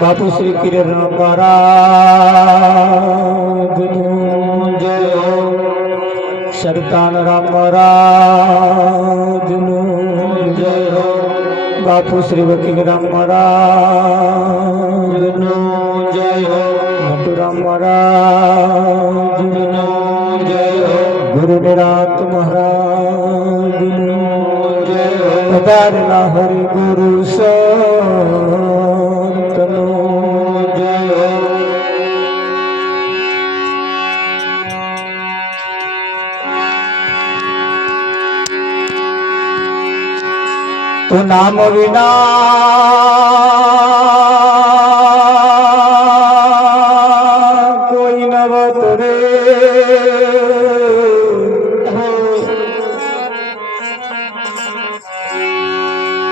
बापू श्री किरण महाराज जय हो। सरदान राम महाराज जय हो। बापू श्री वकील राम महाराज जय हो। नटूराम महाराज जय हो। गुरु निरात महाराज जय हो। पधारेला हरि गुरु संतनो जय हो। तो नाम विना कोई नवत रे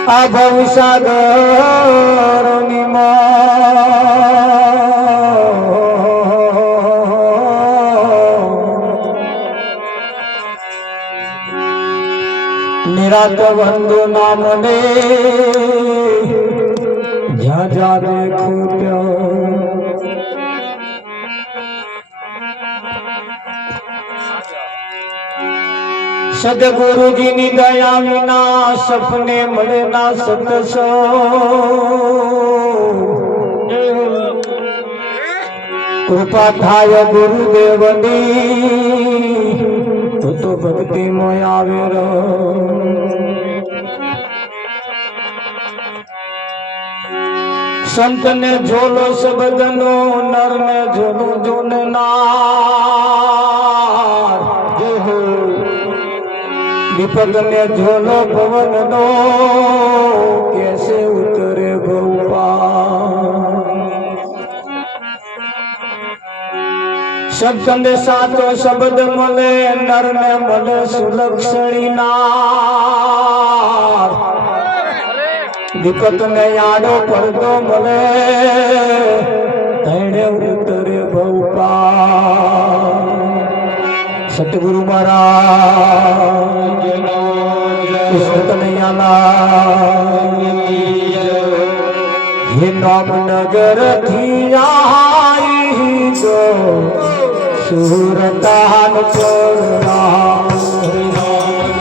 आ भवसागर निरात बंधु नाम ने जा जा देखो त्यो सदगुरु जी नी दया विना सपने मळे ना सतसो कृपा थाय गुरुदेवनी तो भक्ति में आवे संत ने झोलो सबदनो नर ने झोलो जोननार जय हो। विपद ने झोलो पवन नो कैसे उतरे भोपा संत ने सातो शब्द मले नर ने मले सुलक्षणी नार विपत ने याडो पर्दो मले तैणे उतरे भोपा सतगुरु महाराज कृष्ण कन्हैया ये नाम नगर थी आई जो सूरतान छोड़ा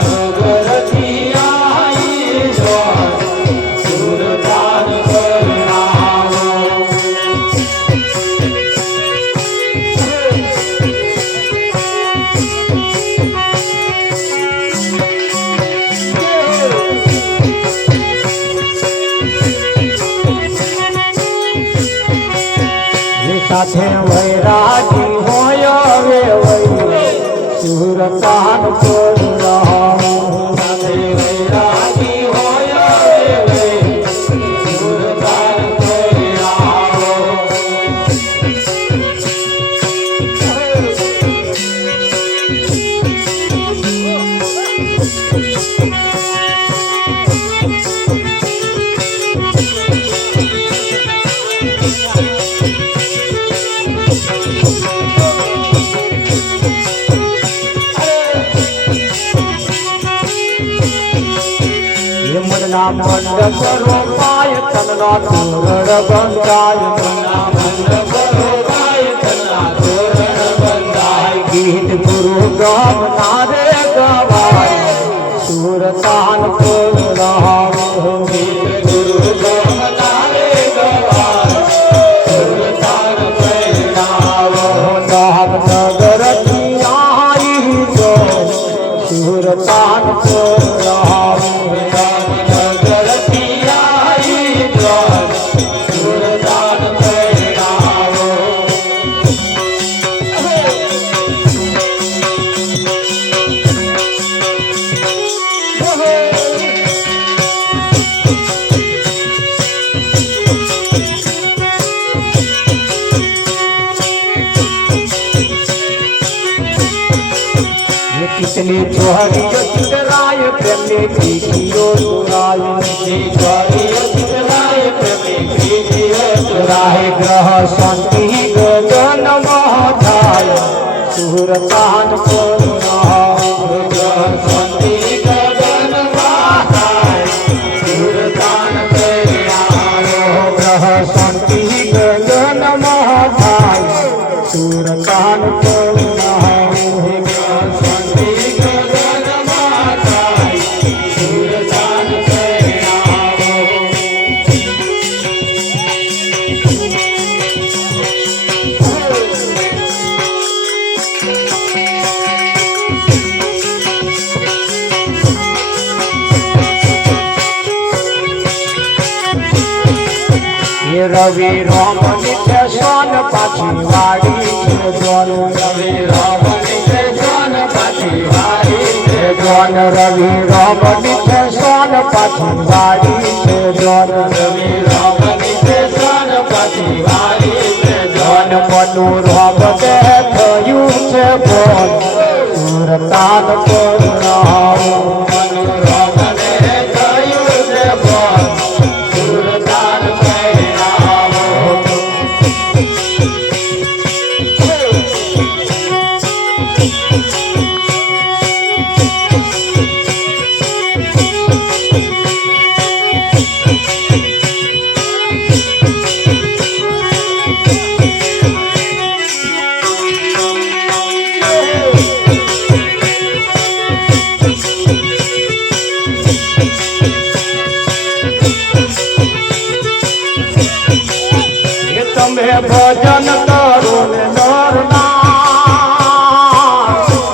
नगर थी आई जो सूरतान छोड़ा साथे वैरागी होय वे सूरतान छोड़ा साथे वैरागी होय वे सूरतान छोड़ा मंडप रोपाय तन्ना तोरण बंदाय मना मंडप रोपाय तन्ना तोरण बंदाय गीत गुरु गाम नारे गवाय सूरतान बोल रहा गीत गुरु गाम नारे गवाय सूरतान बोल रहा नाम नगर की आई जो सूरतान बोल रहा कितने जोहरी चितराय प्रेमी प्रीतियो सुराय जोहरी चितराय प्रेमी प्रीतियो सुराय ग्रह शांति गगन महाधाय सूरतान ग्रह शांति गगन महाधाय રવિ રોમ નીચે સોન પાછી વાડી છે જોન રવિ રોમ નીચે સોન પાછી વાડી છે જોન રવિ રોમ નીચે સોન પાછી વાડી છે જોન રવિ રોમ નીચે સોન પાછી વાડી છે જોન મનુ રોમ દે થયું છે બોલ સુરતાન પરણાવ મનુ રોમ દે થયું છે બોલ સુરતાન તમે ભજન કરો ને નરના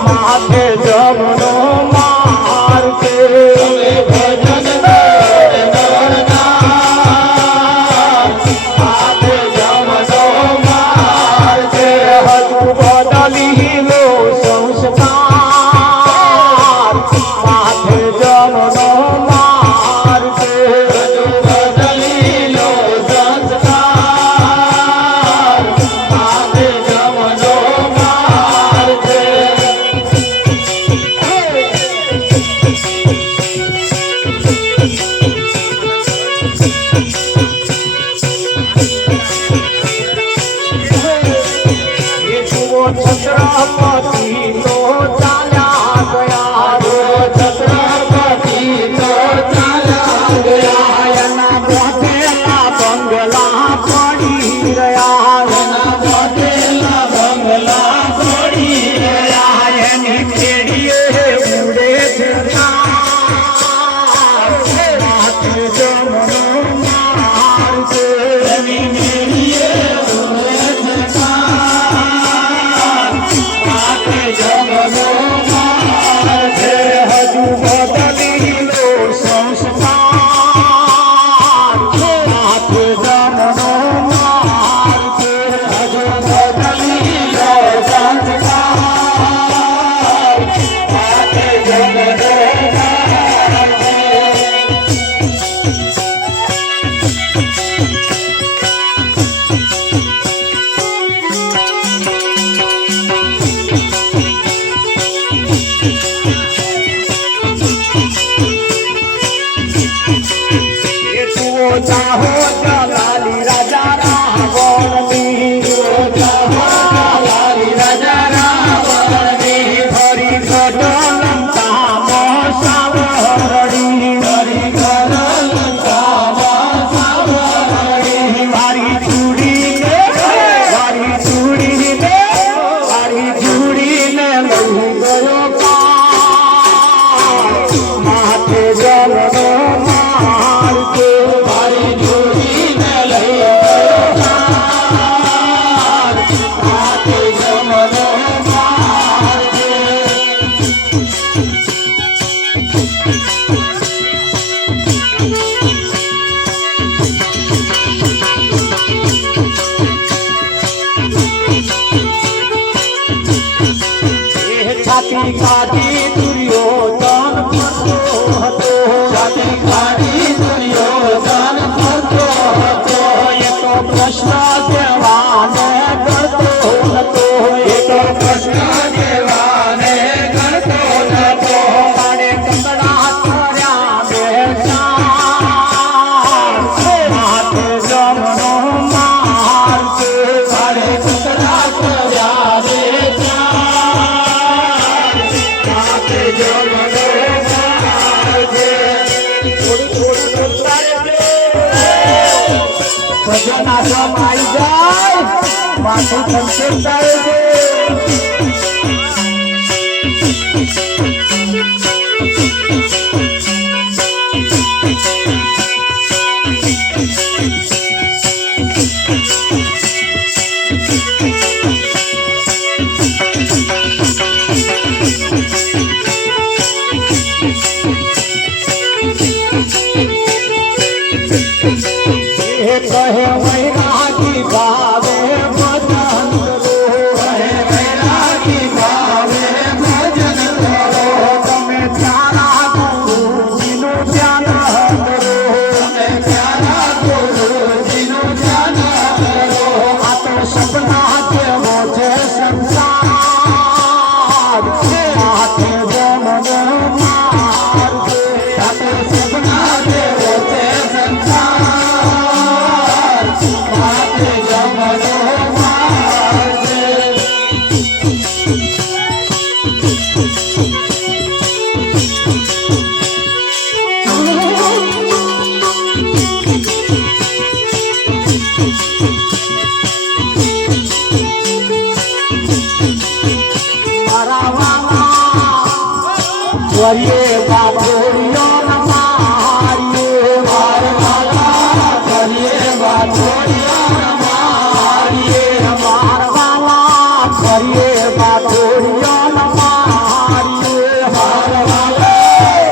માથે જમનો માર છે તમે ભજન કરો ને નરના માથે જમનો માર છે હજુ બદલી લો સંસ્કાર માથે જમનો માર છે હજુ બદલી લો છત્રપતિ તો ચાલ્યા ગયા છત્રપતિ તો ચાલ્યા ગયા એના બોધેલા બંગલા પડી રહ્યા એના બોધેલા બંગલા પડી રહ્યા એની પેઢીએ ઉડે છે જમનો માર છે એની પેઢીએ चाहो जलाली राजा रावणी चाहो जलाली राजा रावणी हरि गडलंका सावरणी हरि गडलंका सावरणी मारी चूड़ी ने मारी चूड़ी ने लहू गयो पार माथे जलनो मार के छाती खाती दुर्योधन फरतो હતો छाती खाती दुर्योधन फरतो હતો એ તો પ્રશ્ન દેવાને કરતો હતો એ તો પ્રશ્ન દેવાને કરતો હતો મારે કપડા કર્યા બેચાર માથે જમનો માર છે મારે કપડા કર્યા ભજન આશ્રમ આવી જાય માથું સંકેત થાય છે એ કહે વૈરાગી ભાવે ભજન કરો કહે વૈરાગી ભાવે ભજન કરો તમે પ્યારા ગુરુજીનું ધ્યાન કરો તમે પ્યારા ગુરુજીનું ધ્યાન કરો આ તો સપના જેવો છે સંસાર માથે જન્મ માર છે આ તો સપના જેવો છે સંસાર માથે જન્મ માર છે કરીએ બાપોરીઓ મારીએ મારવાલા કરીએ બાપોરીઓ મારીએ મારવાલા કરીએ બાપોરીઓ મારીએ મારવાલા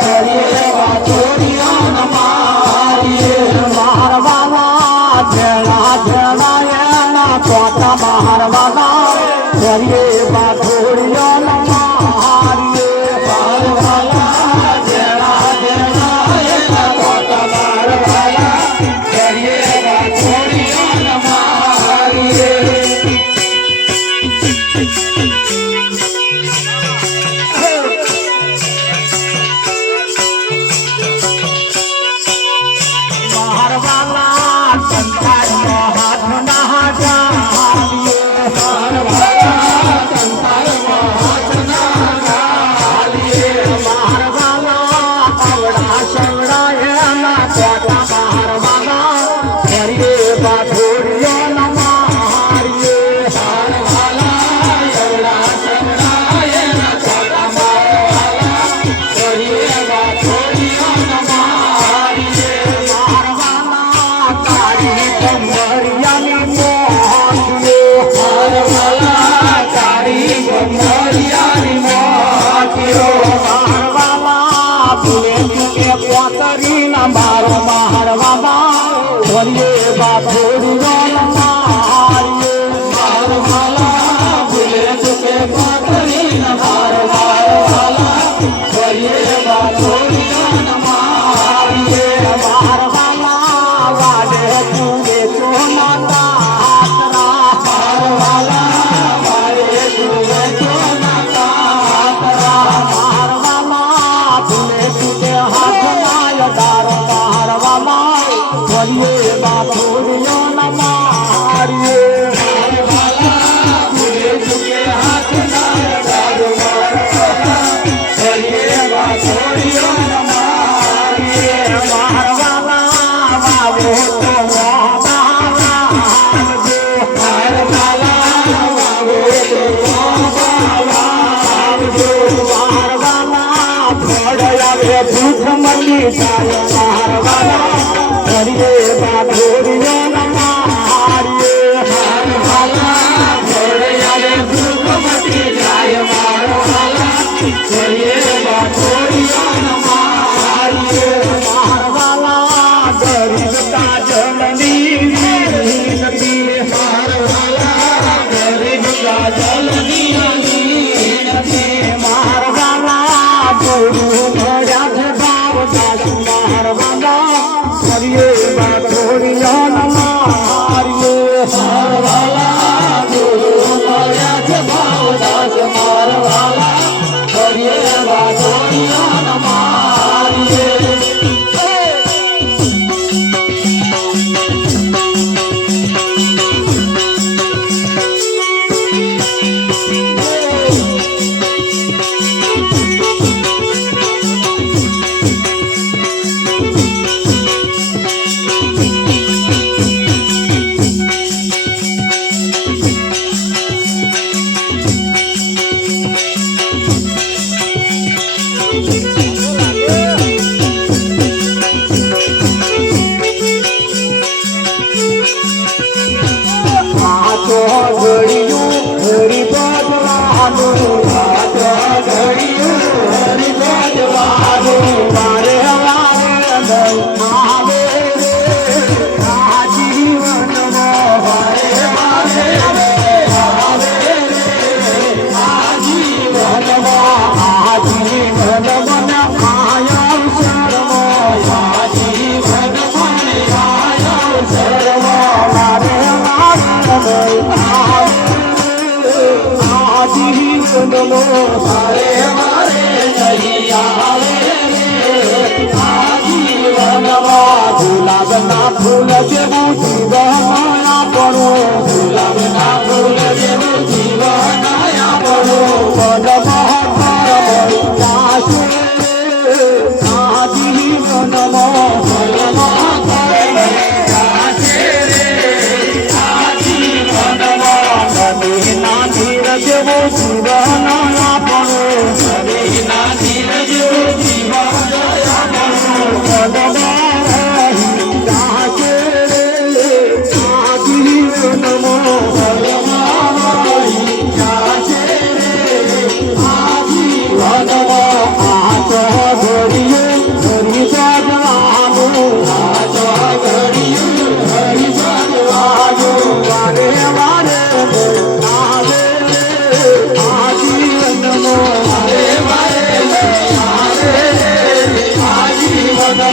કરીએ બાપોરીઓ મારીએ મારવાલા જેણા જેણા એના પોતા મારવાલા કરીએ બાપોરીઓ મારીએ મારો મારવા કરીએ બાપોરીઓ મારીએ મારવાલા ભૂલે ચૂકે બાપરીને મારવાલા કરીએ બાપોરીઓ મારીએ મારવાલા વાડે તુવે ચોના તાતરા મારવાલા વાડે તુવે ચોના તાતરા મારવાલા ભૂલે ચૂકે હાથ દારો મારવાલા કરીએ બાપોરીઓ મારીએ મારવાલા ભૂલે ચૂકે હાથ દારો મારવાલા કરીએ બાપોરીઓ મારીએ મારવાલા વાવો તો વાવજો મારવાલા વાવો તો વાવજો મારવાલા ફળાવે ભૂખ મળી જાય મારવાલા કરીએ બાપોરીઓ મારીએ મારવાલા ફળાવે ભૂખ મળી જાય મારવાલા કરીએ બાપોરીઓ મારીએ મારવાલા ગરીબ કાજલની નથી મારવાલા ગરીબ કાજલની નથી મારવાલા ગુરુ મળ્યા છે ભાવદાસ મારવાલા કરીએ બાપોરીઓ મારીએ મારવાલા ગુરુ મળ્યા છે ભાવદાસ મારવાલા કરીએ બાપોરીઓ મારીએ જીવનો તારે મારે નહીં આવે આ જીવનમાં ગુલાબના ફૂલ જેવું જીવન આપણું ગુલાબના ફૂલ જેવું જીવન આપણું પદમાં જાશે આ જીવનમાં પદમાં જાશે રે આ જીવનમાં કદીના ધીરજ જેવું જીવન આપણું કદીના ધીરજ જેવું જીવન આપણું પદમાં જાશે રે આ જીવનમાં પદમાં જાશે રે આ જીવનમાં આ તો ઘડીએ ઘડી જવાનું આ તો ઘડીએ ઘડી જવાનું વારે વારે આવે આ જીવનમાં વારે વારે આવે આ જીવનમાં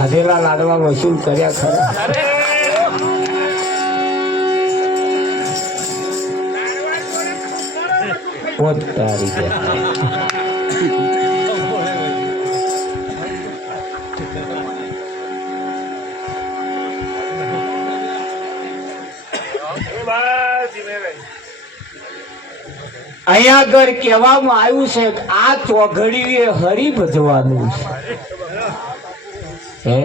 ખાધેલા લાડવા વસૂલ કર્યા ખરા પોતા રીતે અહીંયા આગળ કહેવામાં આવ્યું છે કે આ ચોઘડીએ હરી ભજવાનું છે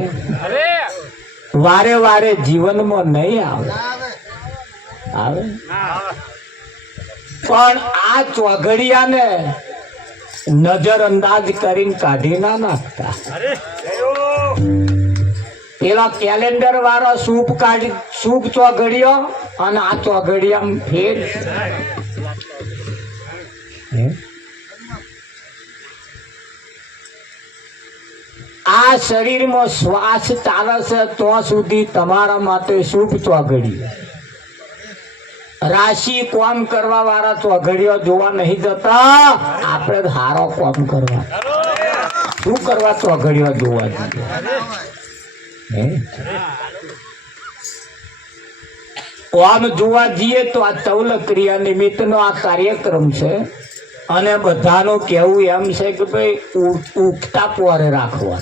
વારે વારે જીવનમાં નહીં આવે આવે પણ આ ચોઘડિયાને નજર અંદાજ કરીને કાઢી ના નાખતા પેલા કેલેન્ડર વાળા સૂપ ચોઘડિયો અને આ ચોઘડિયા ફેર આ શરીરમાં શ્વાસ ચાલે છે તો સુધી તમારા માટે શુભ ચોઘડી રાશિ કોમ કરવા વાળા ચોઘડીઓ જોવા નહીં જતા આપણે સારો કોમ કરવા શું કરવા ચોઘડીઓ જોવા જઈએ આમ જોવા જઈએ તો આ ચૌલ ક્રિયા નિમિત્તનો આ કાર્યક્રમ છે અને બધાનું કહેવું એમ છે કે ભાઈ ઉગતા પોરે રાખવા.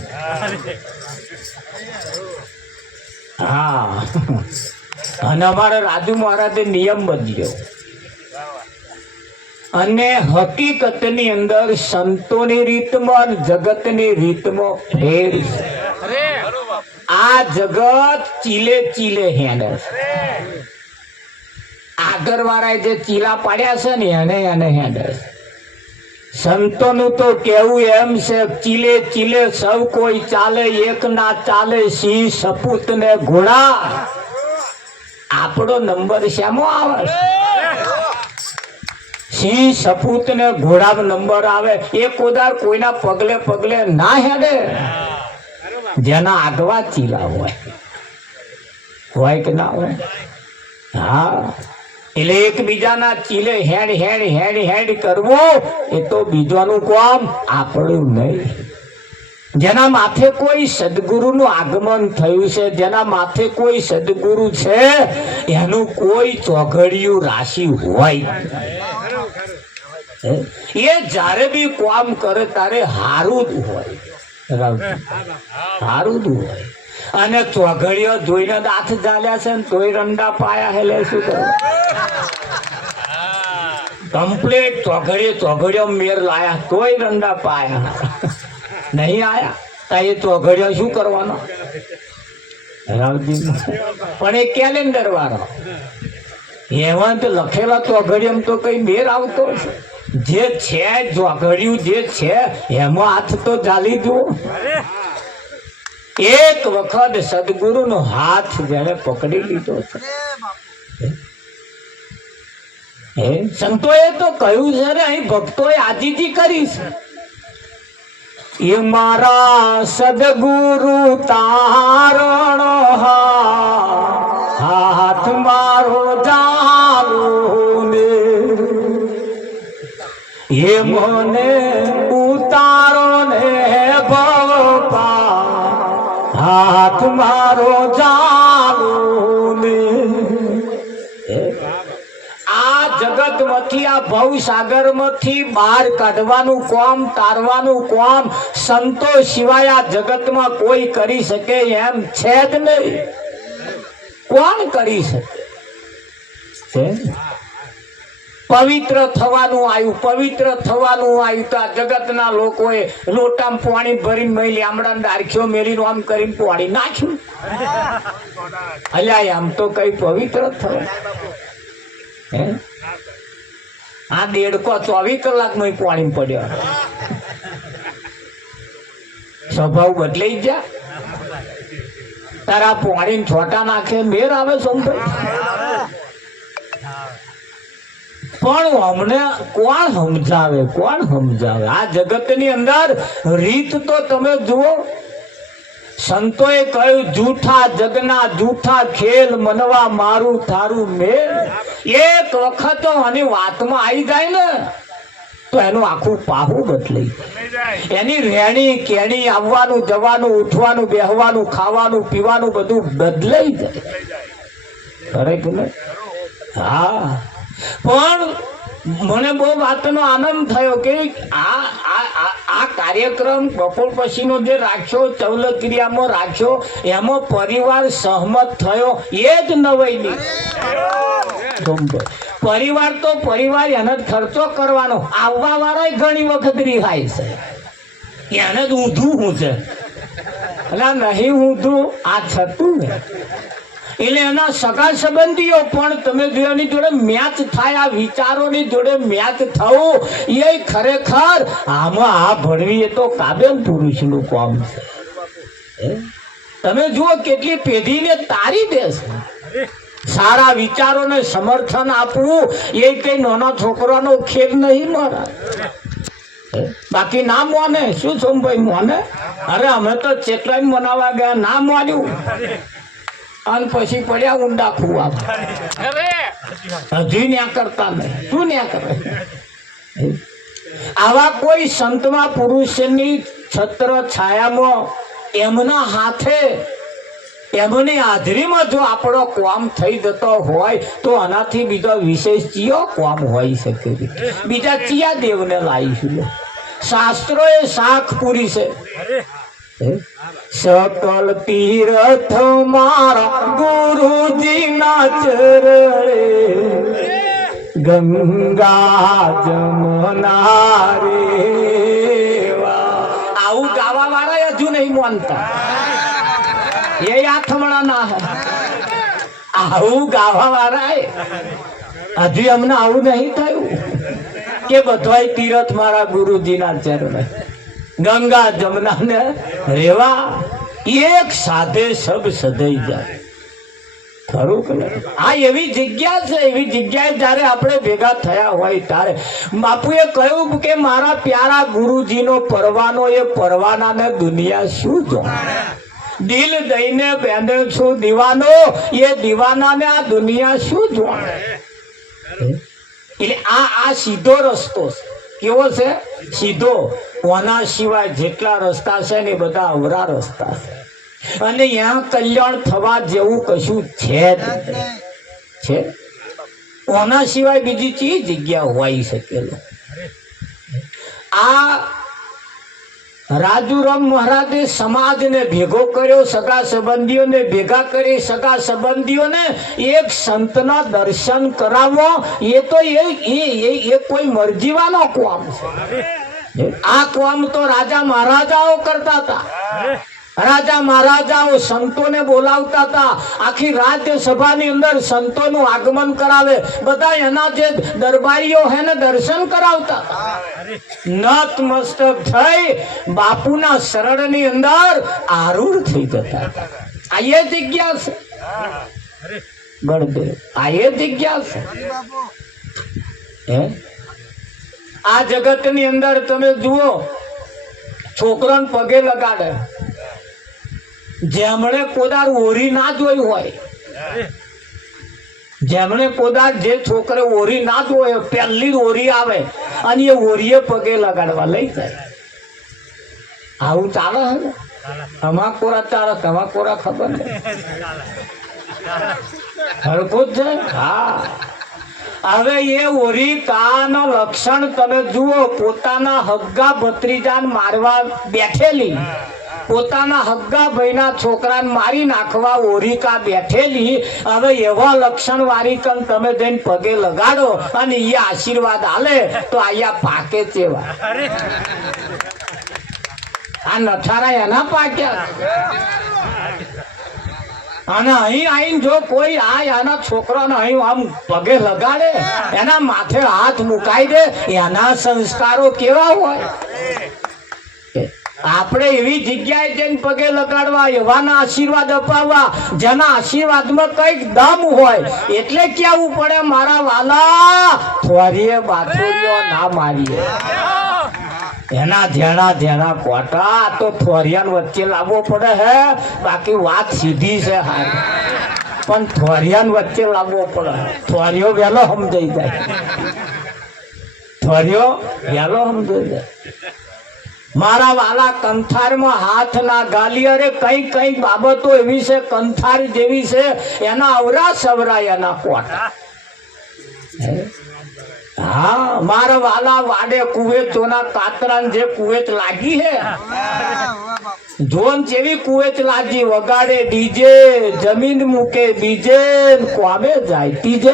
હા, અને અમારા રાજુ મહારાજે નિયમ બદલ્યો અને હકીકતની અંદર સંતોની રીતમાં જગતની રીતમાં ફેર છે. આ જગત ચીલે ચીલે હેડે છે. આગળ વાળા જે ચીલા પાડ્યા છે ને એને હેડે છે. સંતોનું તો કેવું એમ છે, ચીલે ચીલે સૌ કોઈ ચાલે, એક ના ચાલે સિંહ સપૂત ને ઘોડા. આપણો નંબર શામો આવે? સિંહ સપૂત ને ઘોડા નંબર આવે. એ કોદાર કોઈના પગલે પગલે ના હેડે, જેના આગવા ચીલા હોય કે ના હોય. હા, એટલે એકબીજાના ચીલે હેડ હેડ હેડ હેડ કરવું એ તો બીજાનું કામ, આપણું નહીં. જેના માથે કોઈ સદગુરુનું આગમન થયું છે, જેના માથે કોઈ સદગુરુ છે, એનું કોઈ ચોઘડિયું રાશિ હોય એ જ્યારે બી કામ કરે તારે હારું જ હોય, હારું જ હોય. અને ચોઘડિયો જોઈને હાથ ચાલ્યા છે ને તોય રંડા પાયા એટલે શું કરવું? કમ્પ્લીટ ચોઘડિયો મેર લાયા તોય રંડા પાયા નહીં આયા તા એ ચોઘડિયો શું કરવાનો? રાવજી પણ એ કેલેન્ડર વાળો એમાં તો લખેલા ચોઘડિયામ તો કઈ મેર આવતો જે છે, ચોઘડિયું જે છે એમાં હાથ તો ચાલી જુઓ. એક વખત સદગુરુનો હાથ જેને પકડી લીધો છે, સંતોએ તો કહ્યું છે ને, અહીં ભક્તોએ આજીજી કરી છે. એ મારા સદગુરુ તારણ હાથ મારો જાલો ને, એ મને ઉતારો ને ભવપા હાથ મારો જાલો ને. આ જગત માંથી, આ ભવસાગર માંથી બહાર કાઢવાનું કામ, તારવાનું કામ સંતો સિવાય આ જગતમાં કોઈ કરી શકે એમ છે જ નહીં. કોણ કરી શકે? પવિત્ર થવાનું આવ્યું, પવિત્ર થવાનું આવ્યું તો આ જગતના લોકોએ લોટામાં પાણી ભરીને મેલી આમળા ડારખ્યો મેલીને આમ કરીને પાણી નાખ્યું. અલ્યા આમ તો કઈ પવિત્ર થવા? આ દેડકો 24 કલાકમાં પાણી પડ્યો. સ્વભાવ બદલાઈ જા તારા પાણી છોટા નાખે મેર આવે સંભાઈ? પણ અમને કોણ સમજાવે? કોણ સમજાવે? આ જગતની અંદર રીત તો તમે જુઓ. સંતોએ કહ્યું જૂઠા જગના જૂઠા ખેલ મનવા મારું થારું મેલ. એક વખત આની વાતમાં આવી જાય ને તો એનું આખું પાહું બદલાઈ જાય. એની રહેણી કેણી, આવવાનું જવાનું, ઉઠવાનું બેહવાનું, ખાવાનું પીવાનું બધું બદલાઈ જાય. હા, પણ મને બહુ વાતનો આનંદ થયો કે આ કાર્યક્રમ બપોર પછીનો જે રાખ્યો, ચૌલ ક્રિયામાં રાખ્યો, એમાં પરિવાર સહમત થયો એ જ નવાઈની. પરિવાર તો પરિવાર એને ખર્ચો કરવાનો, આવવા વાળા ઘણી વખત રિહાય છે, એને જ ઊંધું હું છે એટલે નહીં ઊંધું આ છતું ને. એટલે એના સગા સંબંધીઓ પણ તમે જો એની જોડે મેચ થાય, આ વિચારોની જોડે મેચ થવું એ ખરેખર આમાં આ ભણવી એ તો કાબેલ પુરુષનું કામ છે. તમે જુઓ કેટલી પેઢીને તારી દેશે. સારા વિચારોને સમર્થન આપવું એ કઈ નાના છોકરાનો ખેલ નહીં મારા. બાકી ના મોને શું સોમભાઈ મોને? અરે અમે તો ચેટલાય મનાવા ગયા, ના માન્યું અને પછી પડ્યા ઊંડા ખુવા. હજી ન્યા કરતા નહીં, તું ન્યા કરે. આવા કોઈ સંતમાં પુરુષની છત્ર છાયામાં એમના હાથે એમની હાજરીમાં જો આપણો કોમ થઈ જતો હોય તો આનાથી બીજો વિશેષ ચિયો કોમ હોઈ શકે બીજા ચિયા દેવને લાવીશું શાસ્ત્રોએ શાખ પૂરી છે सकल तीर्थ मारा गुरुजीना चरणे गंगा जमुना रेवा आવું ગાવા વાળા હજુ નહીં માનતા એ આથમણા ના હે આવું ગાવા વાળા હજુ અમને આવું નહીં થયું કે બધાય તીર્થ મારા ગુરુજીના ચરણે गंगा जमुना ने रेवा एक साधे सब सदाई जाए खरू के आ एवी जग्या छे एवी जग्याए जारे आपणे भेगा थया होय तारे बापुए कह્યું કે મારા પ્યારા ગુરુજીનો પરવાનો એ પરવાનાને દુનિયા શું જાણે દિલ દઈને બેંધે છું દીવાનો એ દીવાનાને આ દુનિયા શું જાણે એટલે આ સીધો રસ્તો છે કેવો છે સીધો કોના સિવાય જેટલા રસ્તા છે ને બધા અવરા રસ્તા છે અને यहाँ કલ્યાણ થવા જેવું કશું છે છે કોના સિવાય બીજી ચી જગ્યા હોઈ શકેલો આ રાજુરામ મહારાજે સમાજને ભેગો કર્યો સગા સંબંધીઓને ભેગા કરી સગા સંબંધીઓને એક સંતના દર્શન કરાવો એ તો એ કોઈ મરજીવાનો કોમ છે આ કોમ તો રાજા મહારાજાઓ કરતા હતા રાજા મહારાજાઓ સંતોને બોલાવતા હતા આખી રાજ્યસભાની અંદર સંતોનું આગમન કરાવે બધા એના જે દરબારીઓ હે ને દર્શન કરાવતા નતમસ્તક થઈ બાપુના શરણની અંદર આરૂઢ થઈ જતા આ એ જગ્યા છે બળદેવ આ એ જગ્યા છે હે આ જગતની અંદર તમે જુઓ છોકરાને પગે લગાડે જેમણે કોદાર ઓરી ના જોઈ હોય જેમણે કોદાર જે છોકરે ઓરી ના જોઈ પહેલી ઓરી આવે અને એ ઓરીએ પગે લગાડવા લઈ જાય આવું ચાલે હે તમાકોરા ચાલે તમાકોરા ખબર નહીં હરકું છે હા હવે એ ઓરી કાના લક્ષણ તમે જુઓ પોતાના હગ્ગા ભત્રીજાને મારવા બેઠેલી પોતાના હગ્ગા ભાઈના છોકરાને મારી નાખવા ઓરિકા બેઠેલી હવે એવા લક્ષણ વાળી કન તમે જઈને પગે લગાડો અને એ આશીર્વાદ આલે તો આયા પાકે ચેવા આ નઠારા એના પાક્યા અને અહીં આવીને જો કોઈ આના છોકરાને અહીં આમ પગે લગાડે એના માથે હાથ મુકાઈ દે એના સંસ્કારો કેવા હોય આપણે એવી જગ્યાએ જઈને પગે લગાડવા એવાના આશીર્વાદ અપાવવા જેના આશીર્વાદમાં કઈક દમ હોય એટલે કેવું પડે મારા વાલા થોરીએ બાથોરીઓ ના મારીએ એના ધેણા કોટા તો થોરિયાન વચ્ચે લાવવો પડે હે બાકી વાત સીધી છે હારી પણ થોરિયાન વચ્ચે લાવવો પડે થોરિયો વહેલો સમજાઈ જાય થોરિયો વહેલો સમજાઈ જાય મારા વાલા કંથારમાં હાથ ના ગાલી અરે કઈ બાબતો એવી છે કંથાર જેવી છે એના અવરા સવરા એના કોટા હા મારા વાલા વાડે કુવેચોના કાતરાન જે કુવેચ લાગી હે જોન જેવી કુવેચ લાગી વગાડે ડીજે જમીન મૂકે બીજે કોમે જાય તીજે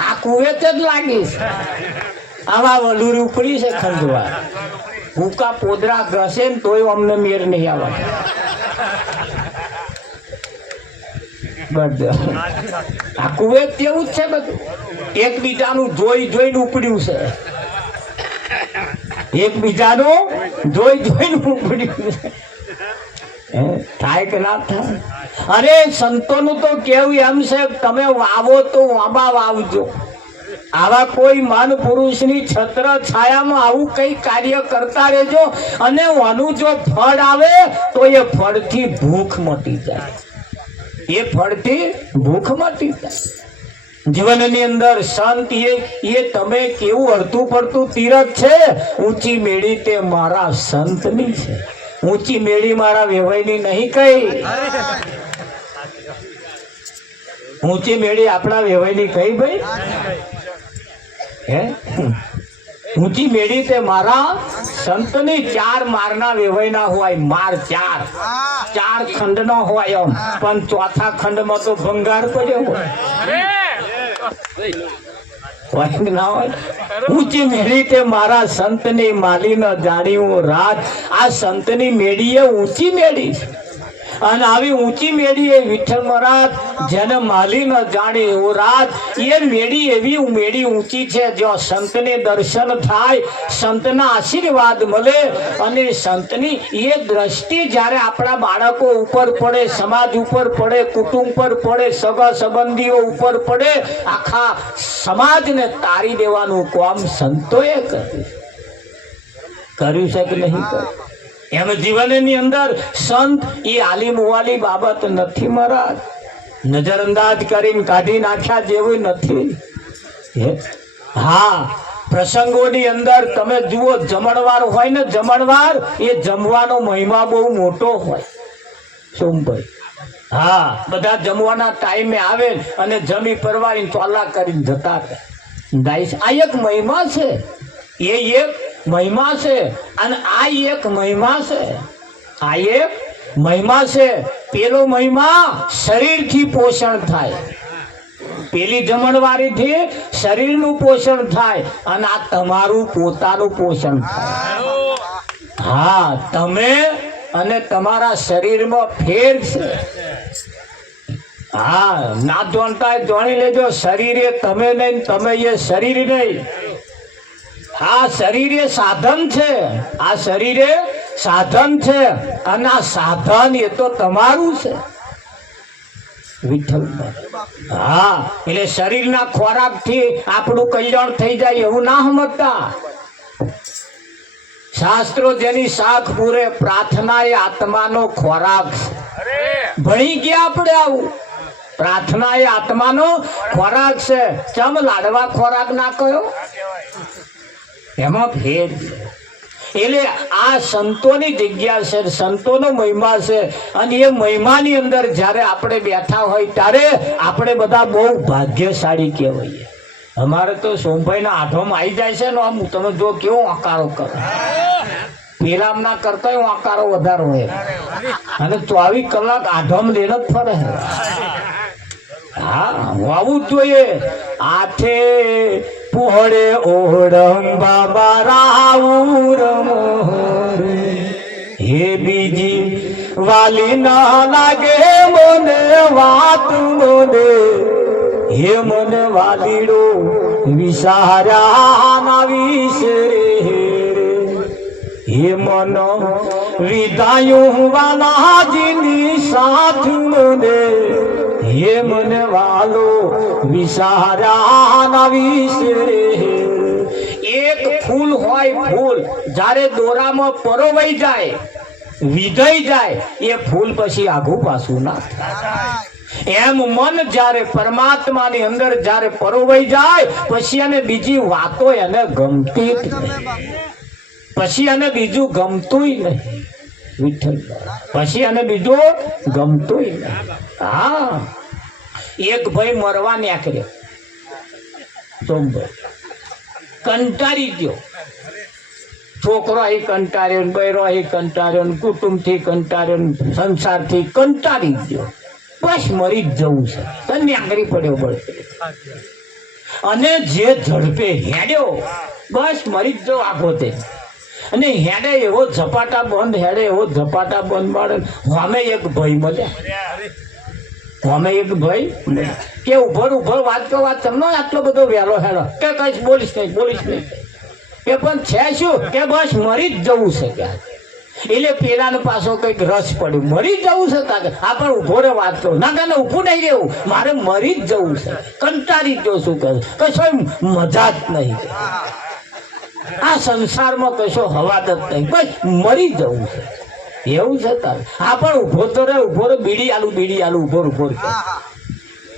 આ કુવેચ જ લાગી આવા વલુર ઉપડી છે ખંડવા ભૂકા પોદરા ઘસે ને તોય અમને મેર નહીં આવે આ કુવેત જેવું જ છે બધું એકબીજાનું જોઈને ઉપડ્યું છે એકબીજાનું જોઈને ઉપડ્યું છે થાય કે ના થાય અરે સંતોનું તો કેવું એમ છે તમે વાવો તો વાબા વાવજો આવા કોઈ મન પુરુષની છત્ર છાયામાં આવું કઈ કાર્ય કરતા રહેજો અને આનું જો ફળ આવે તો એ ફળથી ભૂખ મટી જાય એ ફળથી ભૂખ મટી જાય જીવનની અંદર સંત એ તમે કેવું અડધું પડતું તીરથ છે ઊંચી મેળી તે મારા સંતની છે ઊંચી મેળી મારા વેવાઈની નહીં કઈ, ઊંચી મેળી આપણા વેવાઈની કઈ ભાઈ હે? ઊંચી મેળી તે મારા સંતની 4 મારના વેવાઈના હોય, માર 4 ખંડનો હોય એમ, પણ ચોથા ખંડમાં તો ભંગાર પડ્યો હોય ના હોય. ઊંચી મેળી તે મારા સંતની માલી ન જાણ્યું રાત. આ સંતની મેળીએ ઊંચી મેળી છે, અને આવી ઊંચી મેળી એ વિઠ્ઠલ મહારાજ જેને માલી ન જાણી એવો રાત, એ મેળી એવી મેળી ઊંચી છે જ્યાં સંતને દર્શન થાય, સંતના આશીર્વાદ મળે, અને સંતની એ દ્રષ્ટિ જ્યારે આપણા બાળકો ઉપર પડે, સમાજ ઉપર પડે, કુટુંબ પર પડે, સગા સંબંધીઓ ઉપર પડે, આખા સમાજને તારી દેવાનું કામ સંતોએ કર્યું છે કે નહીં કર્યું? એમ જીવનની અંદર સંત એ આલી મુવાલી બાબત નથી મહારાજ, નજરઅંદાજ કરીને કાઢી નાખ્યા જેવું નથી. હા, પ્રસંગોની અંદર તમે જુઓ, જમણવાર હોય ને, જમણવાર એ જમવાનો મહિમા બહુ મોટો હોય સોમભાઈ. હા, બધા જમવાના ટાઈમે આવે અને જમી પરવારી ચોલા કરીને જતા રહે. આ એક મહિમા છે, એ એક મહિમા છે, અને આ એક મહિમા છે, આ એક મહિમા છે. પેલો મહિમા શરીરથી પોષણ થાય, પેલી જમણવારીથી શરીરનું પોષણ થાય, અને આ તમારું પોતાનું પોષણ થાય. હા, તમે અને તમારા શરીરમાં ફેર છે. હા, ના જાણતા જાણી લેજો, શરીર એ તમે નહીં, તમે એ શરીર નહીં. આ શરીર એ સાધન છે, આ શરીર એ સાધન છે, અને આ સાધન એ તો તમારું છે વિઠ્ઠલ. હા, એટલે શરીરના ખોરાકથી આપણું કલ્યાણ થઈ જાય એવું ના સમજતા. શાસ્ત્રો જેની શાખ પૂરે, પ્રાર્થના એ આત્માનો ખોરાક છે. ભણી ગયા આપણે આવું, પ્રાર્થના એ આત્માનો ખોરાક છે. ચમ લાડવા ખોરાક ના કયો? એમાં ભેદ. એટલે આ સંતોની જગ્યા છે, સંતોનો મહિમા છે, અને એ મહિમાની અંદર જ્યારે આપણે બેઠા હોય ત્યારે આપણે બધા બહુ ભાગ્યશાળી કહેવાય. અમારે તો સોમભાઈના આઠોમાં આવી જાય છે ને, આમ તમે જો કેવો આકારો કરો, પેલામના કરતા આકારો વધારે હોય, અને 24 કલાક આઠોમ લઈને જ ફરે. હા, આવું જ જોઈએ. આથે પોળે ઓળમ બાબા રાઉરમ હે, બીજી વાલી ના લાગે મને વાત મને, હે મને વાલીડો વિસાર્યા ના વિસરે, હે મન વિદાયું વાલાજીની સાથ મને, હે મને વાલો વિસાર્યા ના વિસરે. એક ફૂલ હોય, ફૂલ જ્યારે દોરામાં પરોવાઈ જાય, વિધઈ જાય, એ ફૂલ પછી આઘું પાછું ના થાય. એમ મન જ્યારે પરમાત્માની અંદર જ્યારે પરોવાઈ જાય, પછી એને બીજી વાતો એને ગમતી જ નહીં, પછી એને બીજું ગમતું નહીં વિઠ્ઠલ, પછી એને બીજું ગમતું નહીં. હા, એક ભાઈ મરવા નીકળ્યો, સોમભાઈ કંટાળી ગયો. છોકરો અહીં કંટાળ્યો, બૈરો અહીં કંટાળ્યો, કુટુંબથી કંટાળ્યો, સંસારથી કંટાળી ગયો, બસ મરી જ જવું છે. નીકળી પડ્યો બળે, અને જે ઝડપે હેડ્યો, બસ મરી જ જવું આખો તે. અને હેડે એવો ઝપાટા બંધ, હેડે એવો ઝપાટા બંધ મારે. અમે એક ભાઈ મળ્યા, અમે એક ભાઈ કે ઉભર વાત કરો, તમને આટલો બધો વહેલો હેડો કે કઈ બોલીશ નહીં, બોલીશ નહીં. કે પણ છે શું કે બસ મરી જ જવું છે કે. એટલે પેલાને પાછો કઈક રસ પડ્યો, મરી જ જવું છે તાકે. આ પણ ઉભો રે વાત કરો, ના કાને ઊભું નહીં રહેવું, મારે મરી જ જવું છે, કંટાળી જ શું કહે, કશો મજા જ નહીં, આ સંસારમાં કશો હવાદ જ નહીં, બસ મરી જવું છે એવું છે તારે. આ પણ ઉભો તો રે, ઉભો રે, બીડી આલું ઉભો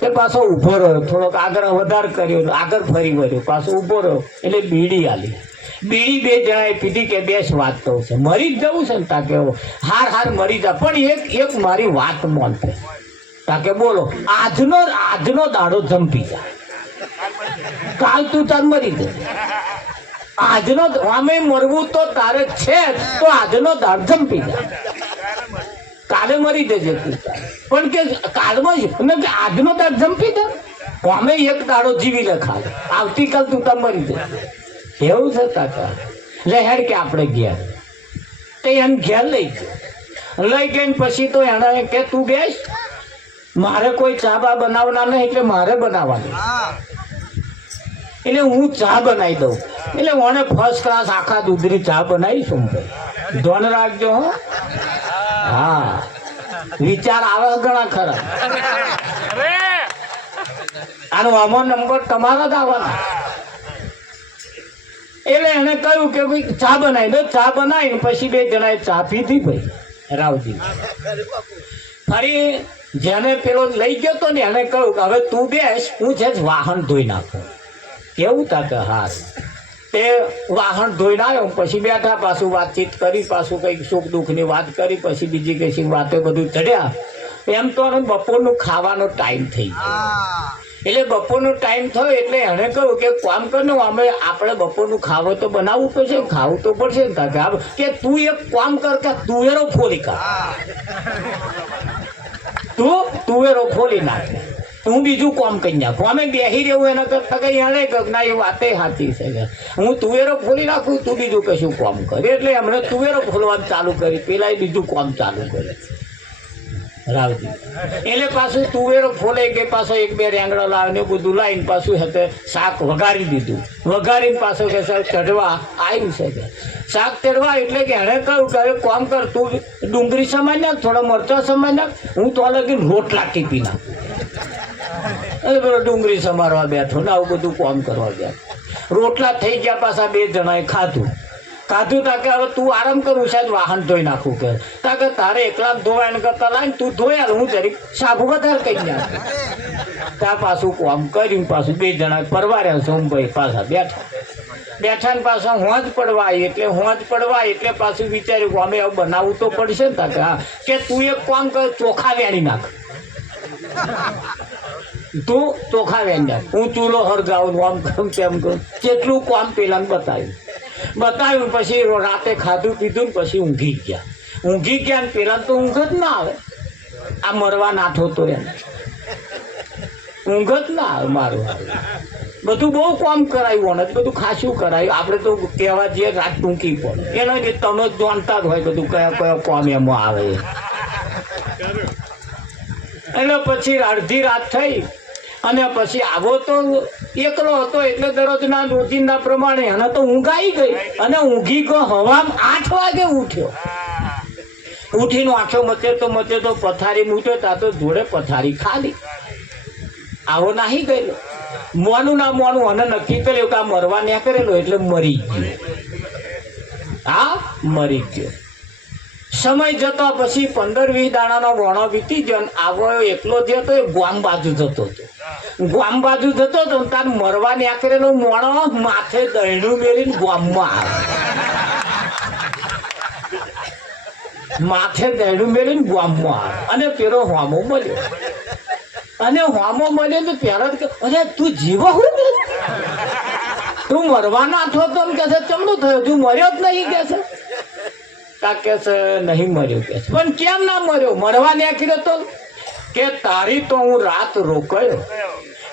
એ પાછો ઉભો રહ્યો, થોડોક આગળ વધાર કર્યો, આગળ ફરી વર્યો, પાછો ઉભો રહ્યો, એટલે બીડી આલી. બીડી બે જણાએ પીધી કે બેસ વાત કહું છે, મરી જ જવું છે ને તાકે હાર મરી જા, પણ એક મારી વાત માનતો તાકે બોલો આજનો દાડો જંપી જાય, કાલ તું તાર મરી જાય, આજનો અમે મરવું તો તારે છે તો આજનો દાડ જંપી જાય, કાલે મરી જજે તું તાર, પણ કે કાલમાં જ આજનો દાડ જંપી જાય, અમે એક દાડો જીવી લે ખાલે, આવતીકાલ તું તાર મરી જાય, એવું છે કાકા. લહેર કે આપણે ઘેર તે એને ઘેર લઈ ગઈને પછી તો એને કે તું બેસ, મારે કોઈ ચા બા બનાવના નહીં એટલે મારે બનાવવાની, એટલે હું ચા બનાવી દઉં, એટલે મને ફર્સ્ટ ક્લાસ આખા દૂધની ચા બનાવીશું, ધ્યાન રાખજો હો. હા, વિચાર આવે ઘણા ખરા, આનો આમો નંબર તમારા જ આવવાના. એટલે એને કહ્યું કે ભાઈ ચા બનાવી દો, ચા બનાવીને પછી બે જણાએ ચા પીધી ભાઈ રાવજી. ફરી જેને પેલો લઈ ગયો તો ને એને કહ્યું કે હવે તું બેસ, હું છે વાહન ધોઈ નાખું. કેવું તાકે હાર તે વાહન ધોઈને આવ્યો, પછી બેઠા, પાછું વાતચીત કરી, પાછું કંઈક સુખ દુઃખની વાત કરી, પછી બીજી કઈ વાતે બધું ચડ્યા. એમ તો બપોરનું ખાવાનો ટાઈમ થઈ ગયો, એટલે બપોરનો ટાઈમ થયો એટલે એણે કહ્યું કે કામ કરને આપણે બપોરનું ખાવું તો બનાવવું પડશે, ખાવું તો પડશે ને, કે તું એક કામ કર કે તુવેરો ફોલી કાઢ, તું તુવેરો ફોલી નાખે, હું બીજું કામ કરી નાખું, અમે બેસી રહેવું એના કરતા કઈ એને ના એ વાતે સાચી છે, હું તુવેરો ફોલી નાખું, તું બીજું કશું કામ કરે, એટલે એમણે તુવેરો ફોલવાનું ચાલુ કરી, પેલા બીજું કામ ચાલુ કરે રાવજી. એટલે પાછું તુવેરો ફોલે કે પાછો એક બે રેંગડા લાવીને બધું લાવીને પાછું હતે શાક વઘારી દીધું, વઘારીને પાછું કે સર ચઢવા આવ્યું છે, કે શાક ચઢવા, એટલે કે એણે કહ્યું કે હવે કામ કર, તું ડુંગળી સમાઈ નાખ, થોડા મરચાં સમાઈ નાખ, હું તો લગીને રોટલા ટીપી નાખું. એટલે પેલો ડુંગળી સમારવા બેઠો ને આવું બધું કામ કરવા બેઠો. રોટલા થઈ ગયા, પાછા બે જણાએ ખાધું તાકે હવે તું આરામ કરું, સાહેબ વાહન ધોઈ નાખું કે તાકે તારે એકલા ધોવાય ને કરતા લાવીને તું ધોયા, હું જરીક સાબુ વધારે કહી નાખું. ત્યાં પાછું કામ કર્યું, પાછું બે જણા પરવાર્યા, સોમભાઈ પાછા બેઠા ને પાછા હોંજ પડવાય, એટલે પાછું વિચાર્યું કે અમે હવે બનાવવું તો પડશે ને તાકે. હા, કે તું એક કામ કર, ચોખા વેણી નાખ, તું ચોખા વેણી નાખ, હું ચૂલો હરગાવું, આમ કરું તેમ કરું, કેટલું કામ પેલા બતાવ્યું. પછી રાતે ખાધું પીધું ને પછી ઊંઘી ગયા ને પેલા તો ઊંઘ જ ના આવે, આ મરવા નાઠો તો એને ઊંઘ જ ના આવે. મારું બધું બહુ કામ કરાયું, ને બધું ખાસું કરાયું, આપણે તો કહેવા જઈએ રાત ટૂંકી પડે, એનો જે તમે જાણતા જ હોય બધું કયા કામ એમાં આવે. એટલે પછી અડધી રાત થઈ અને પછી આવો તો એકલો હતો એટલે દરરોજના રોજિંદા પ્રમાણે એને તો ઊંઘ આવી ગઈ, અને ઊંઘી ગયો. હવા 8 વાગે ઉઠ્યો, ઉઠીને આંખો મચેતો પથારી મૂક્યો, ત્યાં તો જોડે પથારી ખાલી. આવો નાહી ગયેલો, મોનું ના મોનું અને નક્કી કર્યું કે આ મરવા ન્યા કરેલો એટલે મરી ગયો. હા, મરી ગયો. સમય જતો પછી 15-20 દાડાનો વણો વીતી ગયો, આવો એકલો થયો તો એ ગામ બાજુ જતો હતો, તાર મરવા નીકળેલો મોણો માથે દહીણું મેળીને ગામમાં આવે, અને પેલો હોમો મળ્યો, તો પેલા અરે તું જીવો હું, તું મરવા નાઠો તો કે છે ચમનું થયું, તું મર્યો જ નહીં કે છે. કે છે નહીં મર્યો, કે છે પણ કેમ ના મર્યો, મરવા નીકળ્યો તો કે તારી તો હું રાત રોકાયો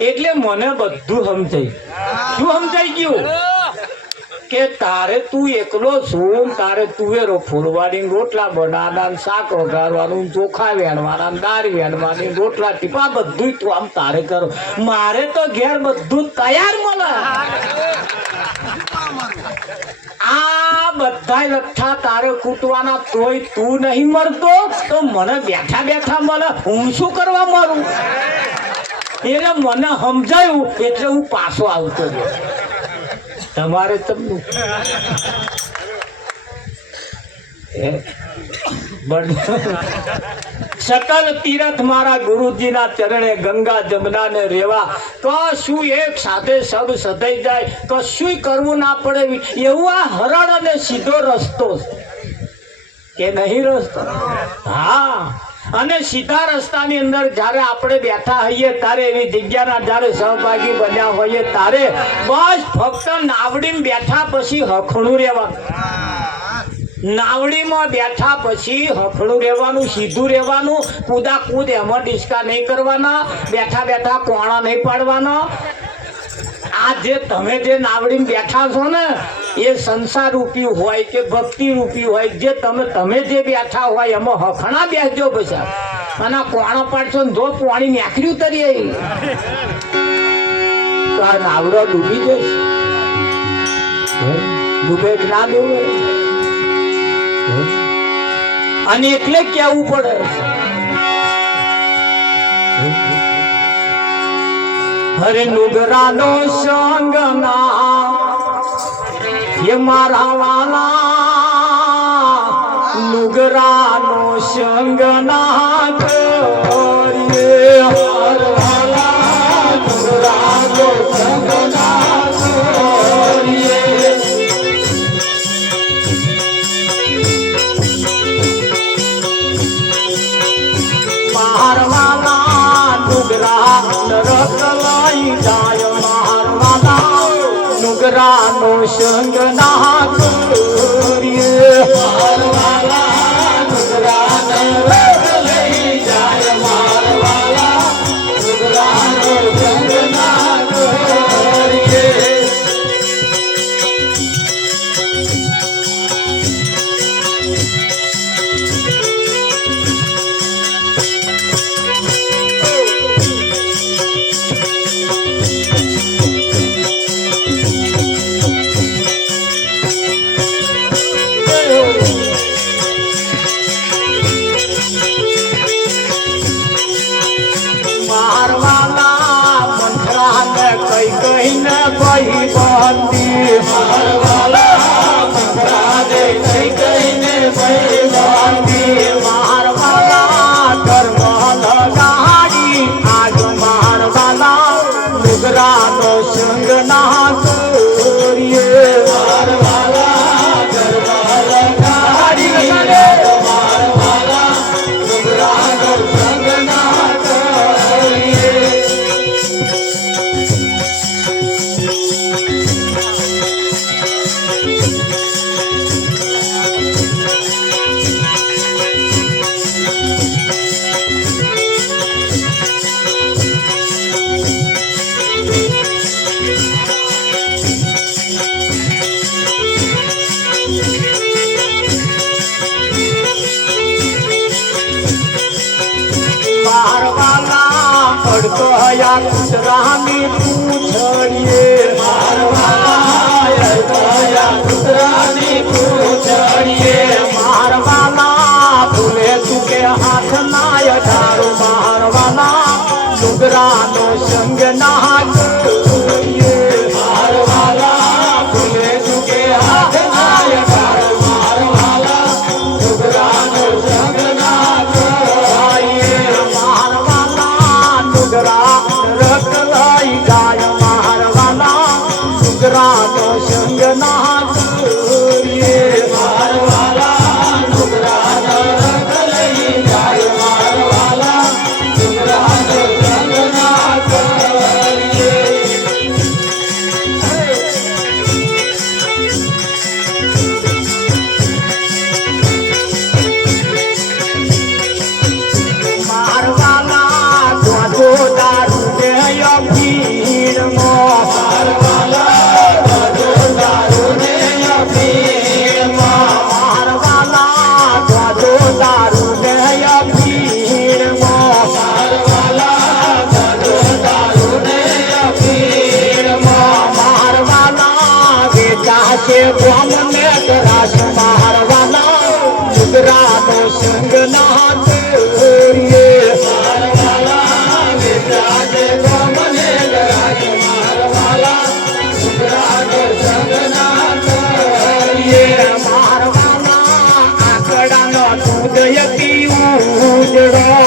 એટલે મને બધું સમજાય. શું સમજાઈ ગયું? કે તારે તું એકલો છું, તારે તુવેરો ફોલવાની, રોટલા બનાવવાના, શાક વઘારવાનું, ચોખા વેણવાના, દાળ વેણવાની, રોટલા ટીપા, બધું તું આમ તારે કરો. મારે તો ઘેર બધું તૈયાર મળે. આ બધા લઠ્ઠા તારે કૂટવાના, તોય તું નહીં મરતો તો મને બેઠા બેઠા મળે, હું શું કરવા મરું? એટલે મને સમજાયું એટલે હું પાછો આવતો રહ્યો. તમારે તમને સકલ તીર્થ મારા ગુરુજીના ચરણે ગંગા જમના ને રેવા કશું એક સાથે સબ સધાઈ જાય કશું કરવું ના પડે એવું આ હરણ અને સીધો રસ્તો કે નહીં રસ્તો? હા, અને સીધા રસ્તાની અંદર જ્યારે આપણે બેઠા હોઈએ ત્યારે એવી જગ્યાના જ્યારે સહભાગી બન્યા હોઈએ ત્યારે બસ ફક્ત નાવડીમાં બેઠા પછી હખણું રહેવાનું. નાવડીમાં બેઠા પછી હખણું રહેવાનું, સીધું રહેવાનું, કૂદા કૂદ એમાં ડિસ્કા નહીં કરવાના, બેઠા બેઠા કોણા નહીં પાડવાના. આ જે તમે જે નાવડીમાં બેઠા છો ને એ સંસાર રૂપી હોય કે ભક્તિ રૂપી હોય, જે તમે જે બેઠા હોય એમાં હખણા બેસજો પછી. અને કોણા પાડશો ને જો પાણી નાખ્યું તરીએ તો આ નાવડો ડૂબી જશે. ડૂબે જ ના ડૂબે. અને એટલે કેવું પડે હરે નુગરાનો સંગ ના એ મારા વાલા નુગરાનો સંગ ના કરીએ. હર વાલા નુગરાનો સંગ ના કરીએ. મારવાલા નુગરા નરક લઈ જાય. મારવાલા નુગરાનો સંગ ના કરીએ. મારવાલા નુગરા નરક લઈ જાય. મારવાલા નુગરાનો સંગ ના કરીએ. કહીને ભાઈ બંદી. મારવાલા મંત્રાને કહીને ભાઈ બંદી. મારવાલા ધર્મ લગાડી આજ મારવાલા નુગરાનો સંગ ના કરીએ. મારવાલા ધર્મ લગાડી મારવાલા નુગરાનો સંગ ના કરીએ. પડતો હયા કૂતરાની પૂછડીએ. મારવાલા પડતો હયા કૂતરાની પૂછડીએ. મારવાલા ભૂલે ચૂકે હાથ ના અઢારો. મારવાલા નુગરાનો સંગ ના કરીએ. મારવાલા ભૂલે ચૂકે હાથ ના અઢારો. મારવાલા નુગરાનો સંગ ના કરીએ. રક લઈ જાય. મારવાલા નુગરાનો સંગ ના કરીએ. મારવાલા નુગરાનો રક લઈ જાય. મારવાલા નુગરાનો સંગ ના કરીએ. नुगरानो संग ना કરીએ. મારવાલા વિદ્યાજે મને ગરાજે. મારવાલા નુગરાનો સંગ ના કરીએ. મારવાલા આકડાનો દૂધ પીવું ઉજળો.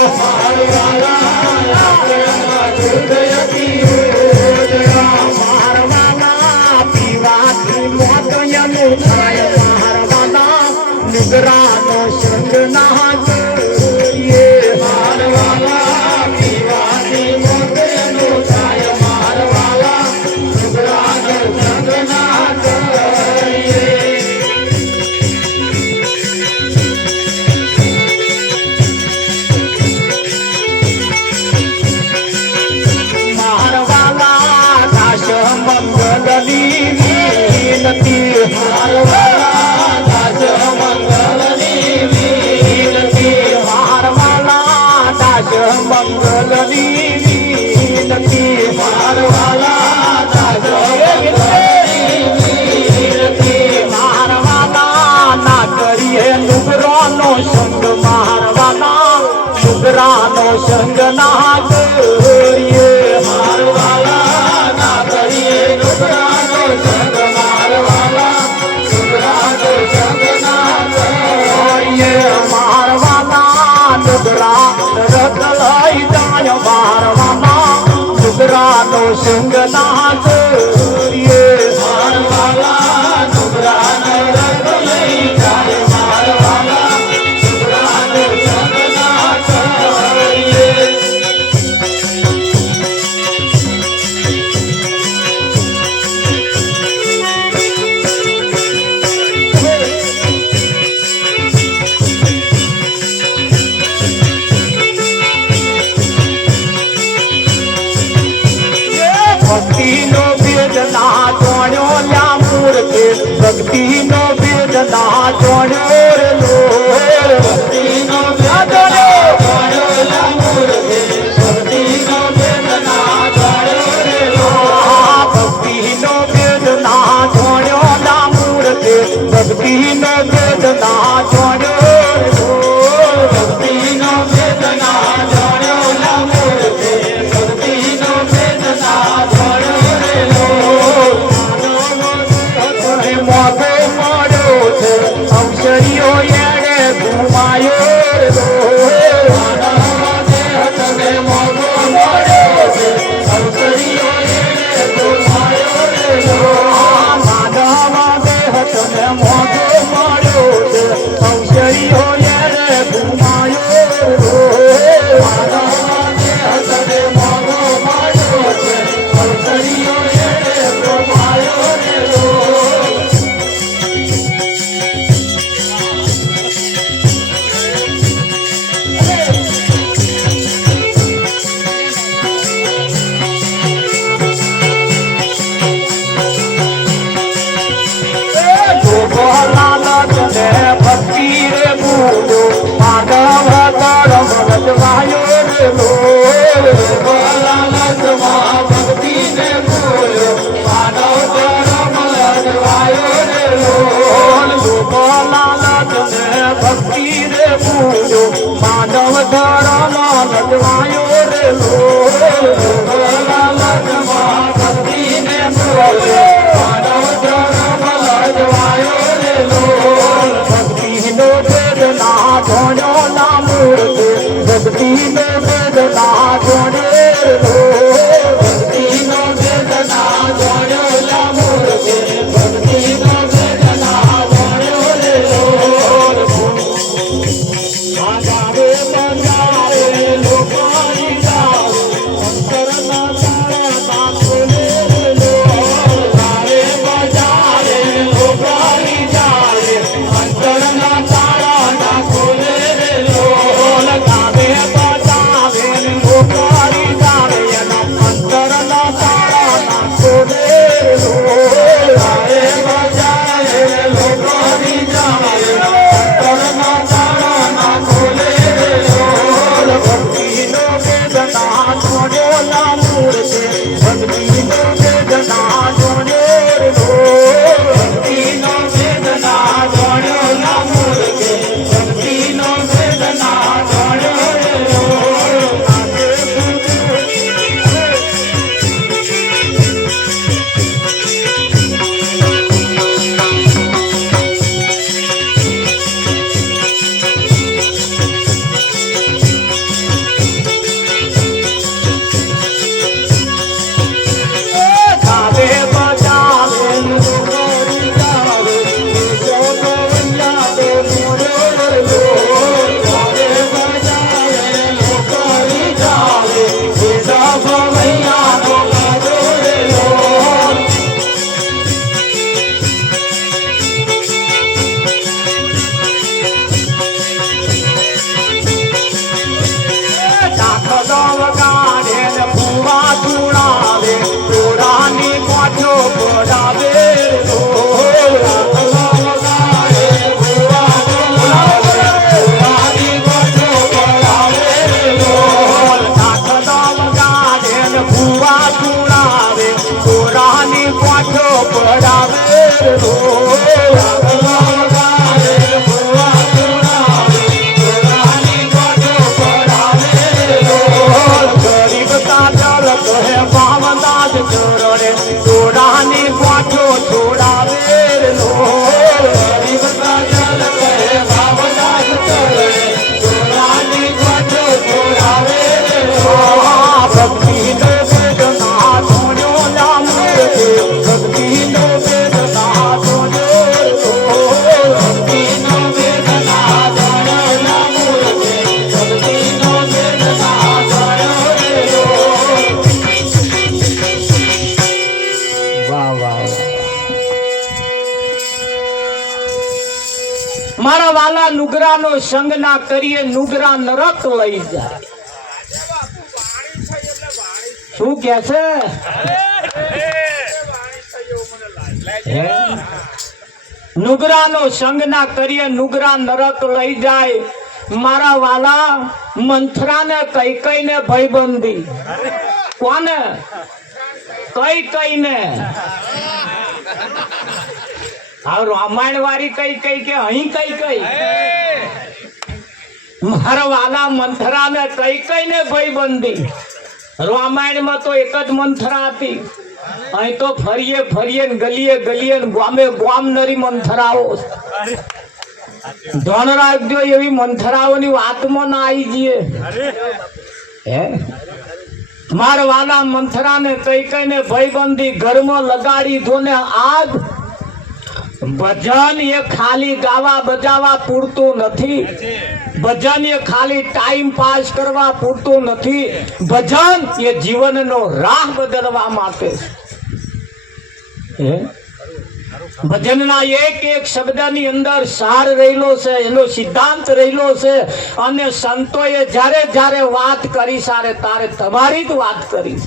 મંગલની વીનતી મારવાલા ના મારવાલા ના કરીએ નુગરાનો સંગ મારવાલા નુગરાનો સંગ ના કરીએ મારવાલા ના કરીએ નુગરાનો સંગ મારવાલા નુગરાનો સંગ ના કરીએ મારવાલા નુગરા રત લઈ જાય મારવાલા નુગરાનો સંગ ના કરીએ મારવાલા નુગરાનો રત લઈ જાય મારવાલા નુગરાનો સંગ ના કરીએ ભક્તિનો ભેદ ના જોણ્યો લ્યા મૂર્ખે ભક્તિનો ભેદ ના જોણ્યો રે લોર ભક્તિનો ભેદ ના જોણ્યો લ્યા મૂર્ખે ભક્તિનો ભેદ ના જોણ્યો રે લોર ભક્તિનો ભેદ ના જોણ્યો લ્યા મૂર્ખે ભક્તિનો ભેદ ના જોણ્યો રે લોર ભક્તિનો ભેદ ના જોણ્યો લ્યા મૂર્ખે ભક્તિનો ભેદ ના જોણ્યો રે લોર મોકો મળ્યો છે અવસરીઓ એણે ઘુમાયો રે લોર તમે મોકો મળ્યો છે અવસરીઓ એણે ઘુમાયો રે લોર માનવ દેહ તમે મોકો મળ્યો છે અવસરીઓ એણે ઘુમાયો રે લોર માનવ દેહ તમે મોકો મળ્યો છે અવસરીઓ એણે ઘુમાયો રે લોર ભક્તિ રે ભૂલો માધવ ધર્મ રજવાયો રે લોલાલચમાં ભક્તિ ને ભૂલો માધવ ધર્મ રજવાયો રે લોલાલચ ને ભક્તિ રે ભૂલો માધવ ધર્મ રજવાયો રે લોલાલચમાં ભક્તિ ને ભૂલો માધવ ધર્મ રજવાયો રે લોલ ભક્તિનો ભેદ ના જોણ્યો ના મૂર્તિ ભક્તિનો ભેદ ના જોણ્યો લોલ ભક્તિનો ભેદ ના જોણ્યો ના મૂર્તિ ભક્તિનો ભેદ ના જોણ્યો રે લોલ આગારે બંગારે લોકાની જાવ અંતરના તારા ના ખોલે રે લોલ તારે બજારે લોકાની જાવ અંતરના તારા ના ખોલે રે નુગરાનો સંગ ના કરીએ નુગરા નરક લઈ જાય. શું કે છે? નુગરાનો સંગ ના કરીએ નુગરા નરક લઈ જાય. મારા વાલા મંથરાને કઈ કઈ ને ભયબંધી. કોને? કઈ કઈ ને. આ રામાયણ વાળી કઈ કઈ કે અહીં કઈ કઈ. મારા વાલા મંથરાને કઈ કઈ ને ભયબંધી. રામાયણમાં તો એક જ મંથરા હતી. અહીં તો ફરીએ ફરીએ ગલીએ ગલીએ ગામે ગામ નરી મંથરાઓ. ધન રાખજો એવી મંથરાઓની વાતમાં ના આવી જઈએ. હે માર વાલા મંથરાને કઈ કઈ ને ભયબંધી. ઘરમાં લગાડી ધોને આગ. ભજન એ ખાલી ગાવા બજાવા પૂરતું નથી. ભજન એ ખાલી ટાઈમ પાસ કરવા પૂરતું નથી. ભજન એ જીવનનો રાહ બદલવા માટે. ભજનના એક એક શબ્દની અંદર સાર રહેલો છે, એનો સિદ્ધાંત રહેલો છે. અને સંતોએ જ્યારે જ્યારે વાત કરી સારે તારે તમારી જ વાત કરી.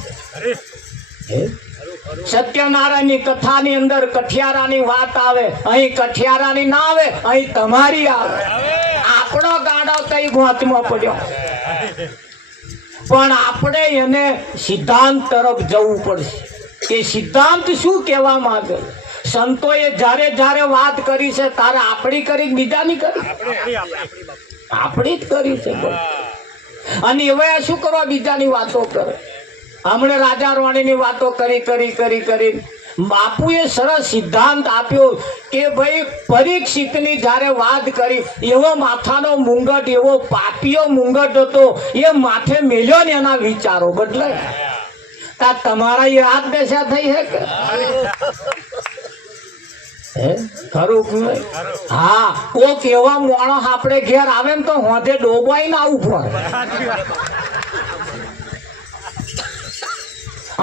સત્યનારાયણની કથાની અંદર કઠિયારાની વાત આવે, અહીં કઠિયારાની ના આવે, અહીં તમારી આવે. આપણો ગાડો કઈ ગોતમાં પડ્યો, પણ આપણે એને સિદ્ધાંત તરફ જવું પડશે. એ સિદ્ધાંત શું કહેવા માંગે? સંતોએ જ્યારે જ્યારે વાત કરી છે તારે આપણી કરી બીજાની કરી? આપણી જ કરી છે. અને એવા શું કરવા બીજાની વાતો કરે? હમણે રાજા રાણીની વાતો કરી કરી કરી કરી. બાપુએ સરસ સિદ્ધાંત આપ્યો કે ભાઈ પરીક્ષિતની જ્યારે વાત કરી, એવો માથાનો મુંગટ, એવો પાપીઓ મુંગટ હતો, એ માથે મેલ્યો ને એના વિચારો બદલાય. તમારા એ હાથ બેસા થઈ હે કે? ખરું? હા, કોક એવા માણસ આપણે ઘેર આવે ને તો હોંધે ડોબાઈ ના આવવું પડે.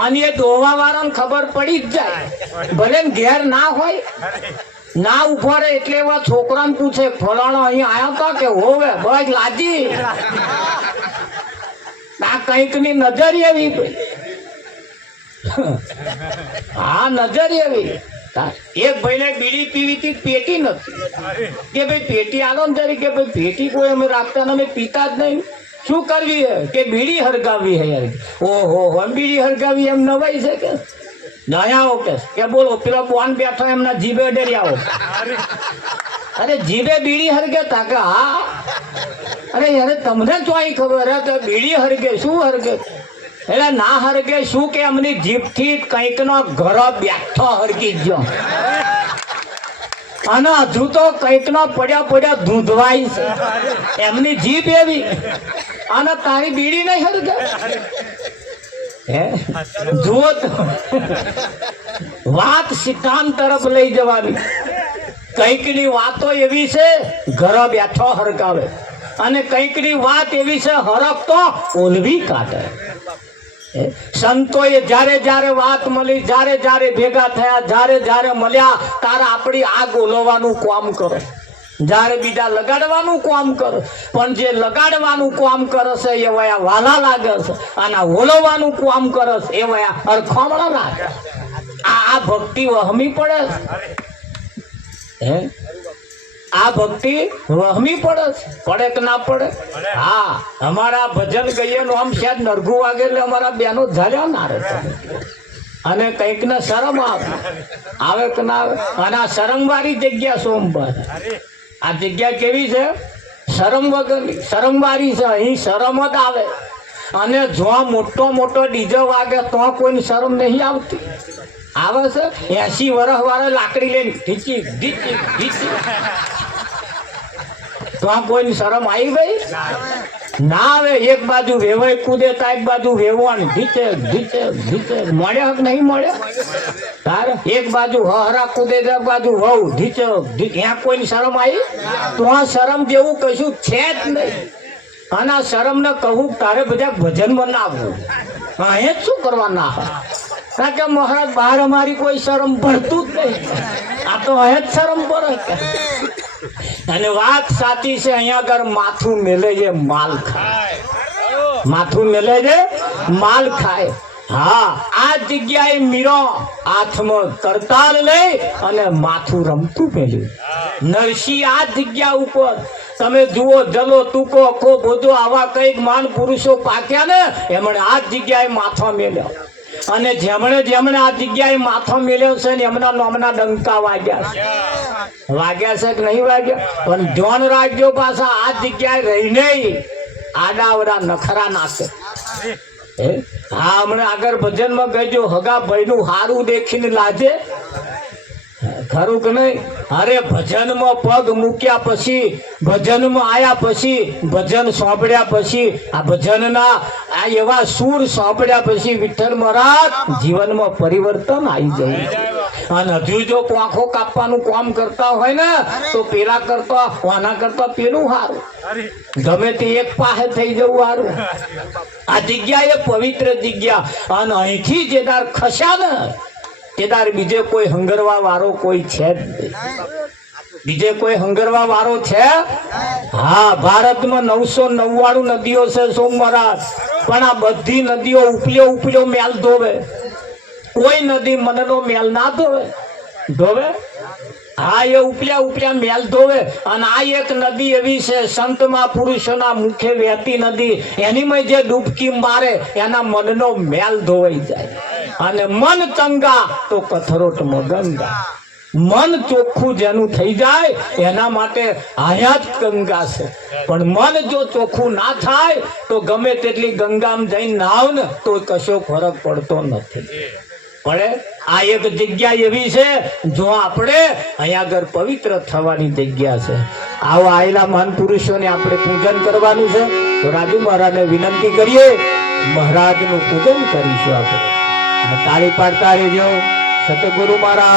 અને એ દોવા વાળાને ખબર પડી જ જાય, ભલે ઘેર ના હોય, ના ઉભો રહે એટલે એવા છોકરાને પૂછે ફલાણો અહીંયા આવ્યા હતા કે હોવે? બસ લાજી. આ કઈક ની નજર એવી. હા, નજર એવી. એક ભાઈને બીડી પીવી હતી, પેટી નથી. કે ભાઈ પેટી આલો ને જરી. કે ભાઈ પેટી કોઈ અમે રાખતા અમે પીતા જ નહીં. શું કરવી હે? કે બીડી હરગાવી હે. ઓહો, બીડી હરગાવી એમ નવાઈ છે કે? નયા કે બોલો પેલો બોન બેઠો એમના જીભે ડરી આવો. અરે જીભે બીડી હરગે તા કે? હા. અરે યાર તમને ચોઈ ખબર હે કે બીડી હરગે? શું હરગે? એટલે ના હરગે શું કે એમની જીભથી કંઈક નો ઘર બેઠો હરગી ગયો. અને હજુ તો કંઈક નો પડ્યા પડ્યા ધૂંધવાય છે. એમની જીભ એવી. અને તારી બીડી નહીં હરગે? હે જુઓ તો વાત સિદ્ધાંત તરફ લઈ જવાની. કંઈક ની વાતો એવી છે ઘર બેઠો હરગાવે, અને કંઈક ની વાત એવી છે હરકતો ઓલવી કાઢે. સંતોએ જ્યારે જ્યારે વાત મળી, જ્યારે જ્યારે ભેગા થયા, જ્યારે જ્યારે મળ્યા, તારે આપણી આગ ઓલવવાનું કામ કરો. જ્યારે બીજા લગાડવાનું કામ કરો. પણ જે લગાડવાનું કામ કરે છે એ વયા વાલા લાગે છે, અને ઓલવવાનું કામ કરે છે એ વયા અરખામણા લાગે. આ ભક્તિ વહમી પડે છે. આ ભક્તિ વહમી પડે કે ના પડે? હા, અમારા ભજન ગઈએ નું આમ શાયદ નરગું વાગે એટલે અમારા બેનો ઝાલ્યા ના રહે. અને કઈક ને શરમ આવે કે ના આવે? અને આ શરમ વાળી જગ્યા સોમવાર. આ જગ્યા કેવી છે? શરમ વગરની, શરમ વાળી છે. અહીં શરમ જ આવે. અને જો મોટો મોટો ડીજો વાગે તો કોઈ શરમ નહીં આવતી. આવે છે 80 વર્ષ વાળા લાકડી લઈને ઢીચી ઢીચી ઢીચી. તો કોઈ શરમ આવી ગઈ? ના આવે. એક બાજુ વેવાય કૂદે તો એક બાજુ વેવાણ ઢીચે ઢીચે ઢીચે. મળે કે નહીં મળે? તારે એક બાજુ હરા કૂદે તો એક બાજુ વહુ ઢીચે ઢીચે. ત્યાં કોઈ શરમ આવી? તો આ શરમ જેવું કશું છે જ નહીં. અને આ શરમ ને કહું તારે બધા ભજન બનાવવું. અહીં જ શું કરવા ના હોય? કારણ કે મહારાજ બહાર અમારી કોઈ શરમ ભરતું જ નહીં. આ તો અહીં જ શરમ ભરે. અને વાત સાચી છે, અહીંયા આગળ માથું મેલે છે માલ ખાય, માથું મેલે છે માલ ખાય. હા, આ જગ્યાએ મીરો હાથમાં તરતાલ લઈ અને માથું રમતું મેલ્યું. નરસિંહ આ જગ્યા ઉપર તમે જુઓ, જલો ટૂંકો કો બોધો આવા કઈક માન પુરુષો પાક્યા ને, એમણે આ જગ્યાએ માથો મેલ્યો. અને જેમણે આ જગ્યાએ માથો મેલ્યો છે ને એમના નામના ડંકા વાગ્યા છે. વાગ્યા છે કે નહીં વાગ્યા? પણ ધ્યાન રાખજો, પાછા આ જગ્યાએ રહીને આડાવડા નખરા નાખે. હા, હમણાં આગળ ભજનમાં કહેજો, હગા ભાઈનું હારું દેખીને લાજે, ખરું કે નહીં? અરે ભજનમાં પગ મૂક્યા પછી, ભજનમાં આયા પછી, ભજન સાંભળ્યા પછી, આ ભજનના આ એવા સૂર સાંભળ્યા પછી વિઠ્ઠલ મહારાજ જીવનમાં પરિવર્તન આવી જાય. અને હજુ જો પાંખો કાપવાનું કામ કરતા હોય ને તો પેલા કરતા આના કરતા પેલું સારું, ગમે તે એક પાસે થઈ જવું સારું. આ જગ્યા એ પવિત્ર જગ્યા, અને અહીંથી જેદાર ખસ્યા ને તેદાર બીજે કોઈ હંગરવા વાળો કોઈ છે જ નહીં. બીજે કોઈ હંગરવા વાળો છે? હા, ભારતમાં 999 નદીઓ છે સોમ મહારાજ, પણ આ બધી નદીઓ ઉપલ્યો મેલ ધોવે, કોઈ નદી મનનો મેલ ના ધોવે. હા, એ ઉપલ્યા મેલ ધોવે. અને આ એક નદી એવી છે સંતમાં પુરુષોના મુખે વહેતી નદી, એનીમાં જે ડૂબકી મારે એના મનનો મેલ ધોવાઈ જાય. અને મન ચંગા તો કથરોટમાં ગંગા. મન ચોખ્ખું જેનું થઈ જાય એના માટે આયા જ ગંગા છે. પણ મન જો ચોખ્ખું ના થાય તો ગમે તેટલી ગંગામાં જઈને નાવ ને તો કશો ફરક પડતો નથી. પડે. આ એક જગ્યા એવી છે જો આપણે અહીંયા આગળ પવિત્ર થવાની જગ્યા છે. આવા આયેલા મહાન પુરુષોને આપણે પૂજન કરવાનું છે. તો રાજુ મહારાજને વિનંતી કરીએ, મહારાજનું પૂજન કરીશું આપણે. તાળી પાડતા રહેજો. સતગુરુ મહારાજ.